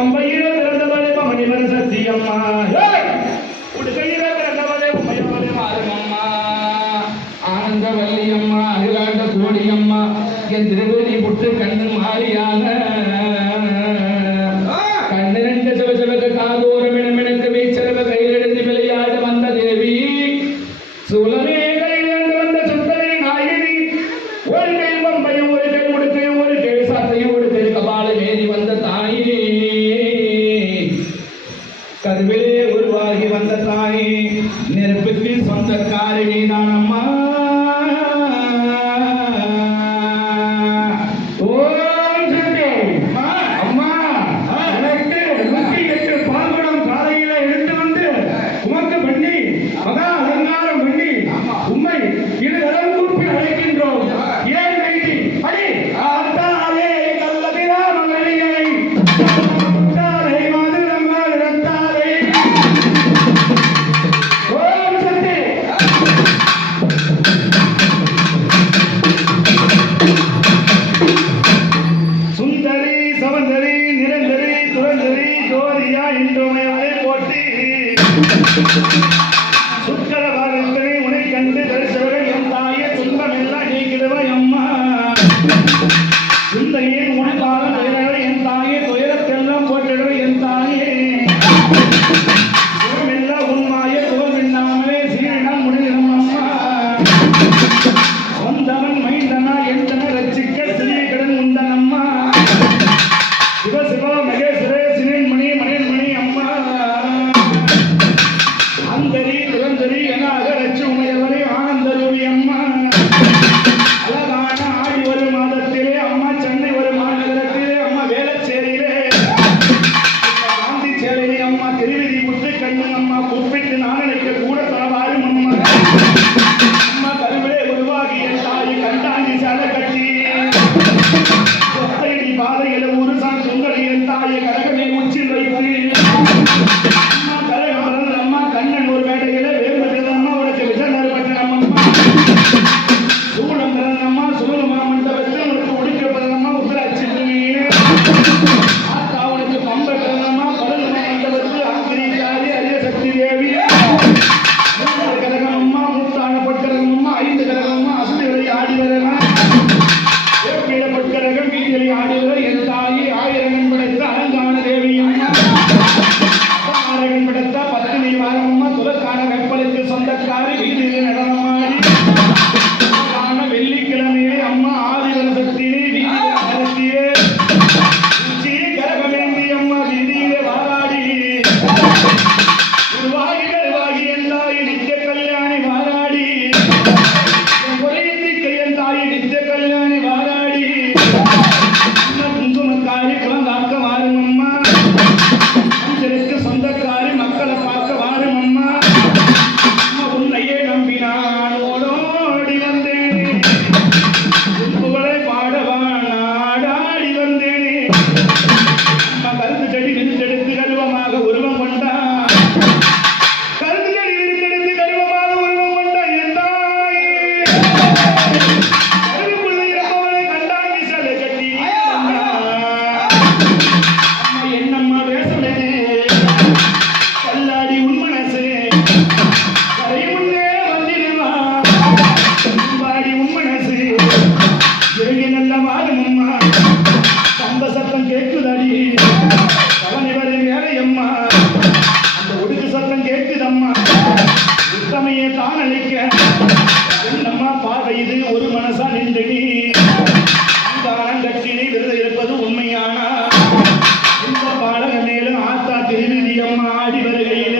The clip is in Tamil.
பம்பையில பிறந்தவளே பமணிவர சத்தியம்மா. உடுகையில பிறந்தவளே உமையவளே மாறுமம்மா. ஆனந்த வள்ளியம்மா அகிலாண்ட கோடியம்மா என் திருவேதி புட்டு கண்ணு மாறியான. கண்ணு ரெண்டு செவ செவக்கு காதோர கருவிலே உருவாகி வந்த தாயே நெருப்புக்கு சொந்தக்காரி நீதானம்மா തെയ്യം ആടി വരികയില്ല.